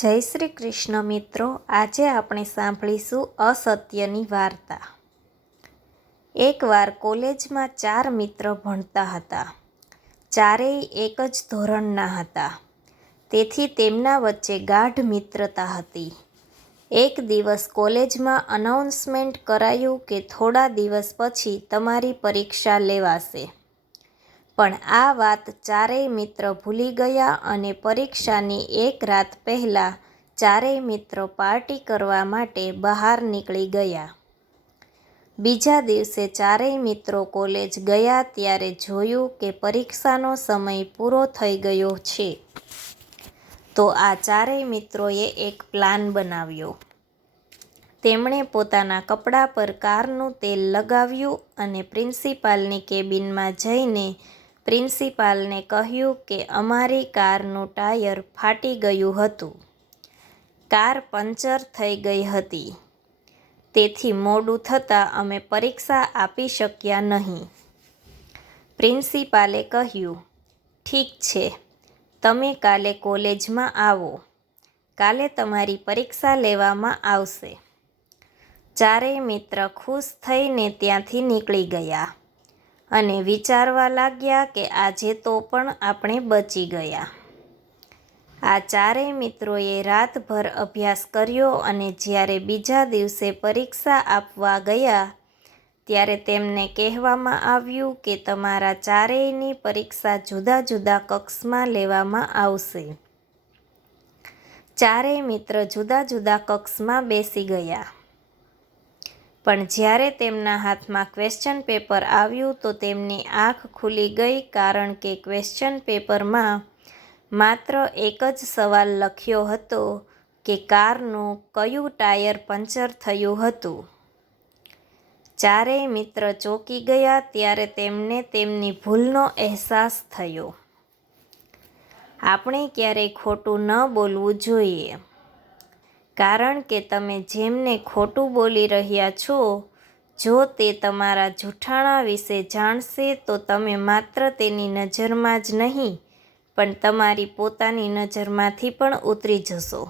જય શ્રી કૃષ્ણ મિત્રો, આજે આપણે સાંભળીશું અસત્યની વાર્તા. એકવાર કોલેજમાં ચાર મિત્ર ભણતા હતા. ચારેય એક જ ધોરણના હતા. તેથી તેમના વચ્ચે ગાઢ મિત્રતા હતી. એક દિવસ કોલેજમાં અનાઉન્સમેન્ટ કરાયું કે થોડા દિવસ પછી તમારી પરીક્ષા લેવાશે. પણ આ વાત ચારેય મિત્ર ભૂલી ગયા અને પરીક્ષાની એક રાત પહેલાં ચારેય મિત્રો પાર્ટી કરવા માટે બહાર નીકળી ગયા. બીજા દિવસે ચારેય મિત્રો કોલેજ ગયા ત્યારે જોયું કે પરીક્ષાનો સમય પૂરો થઈ ગયો છે. તો આ ચારેય મિત્રોએ એક પ્લાન બનાવ્યો. તેમણે પોતાના કપડા પર કારનું તેલ લગાવ્યું અને પ્રિન્સિપાલની કેબિનમાં જઈને પ્રિન્સિપાલને કહ્યું કે અમારી કારનું ટાયર ફાટી ગયું હતું. કાર પંચર થઈ ગઈ હતી. તેથી મોડું થતાં અમે પરીક્ષા આપી શક્યા નહીં. પ્રિન્સિપાલે કહ્યું, ઠીક છે, તમે કાલે કોલેજમાં આવો. કાલે તમારી પરીક્ષા લેવામાં આવશે. ચારેય મિત્ર ખુશ થઈને ત્યાંથી નીકળી ગયા. અને વિચારવા લાગ્યા કે આજે તો પણ આપણે બચી ગયા. આ ચારેય મિત્રોએ રાતભર અભ્યાસ કર્યો અને જ્યારે બીજા દિવસે પરીક્ષા આપવા ગયા, ત્યારે તેમને કહેવામાં આવ્યું કે તમારા ચારેયની પરીક્ષા જુદા જુદા કક્ષમાં લેવામાં આવશે. ચારેય મિત્ર જુદા જુદા કક્ષમાં બેસી ગયા. પણ જ્યારે તેમના હાથમાં ક્વેશ્ચન પેપર આવ્યું તો તેમની આંખ ખુલી ગઈ કારણ કે ક્વેશ્ચન પેપરમાં માત્ર એક જ સવાલ લખ્યો હતો કે કારનું કયું ટાયર પંચર થયું હતું. ચારેય મિત્ર ચોંકી ગયા ત્યારે તેમને તેમની ભૂલનો અહેસાસ થયો. આપણે ક્યારેય ખોટું ન બોલવું જોઈએ. કારણ કે તમે જેમને ખોટું બોલી રહ્યા છો, જો તે તમારા જૂઠાણા વિશે જાણશે, તો તમે માત્ર તેની નજરમાં જ નહીં, પણ તમારી પોતાની નજરમાંથી પણ ઉતરી જશો.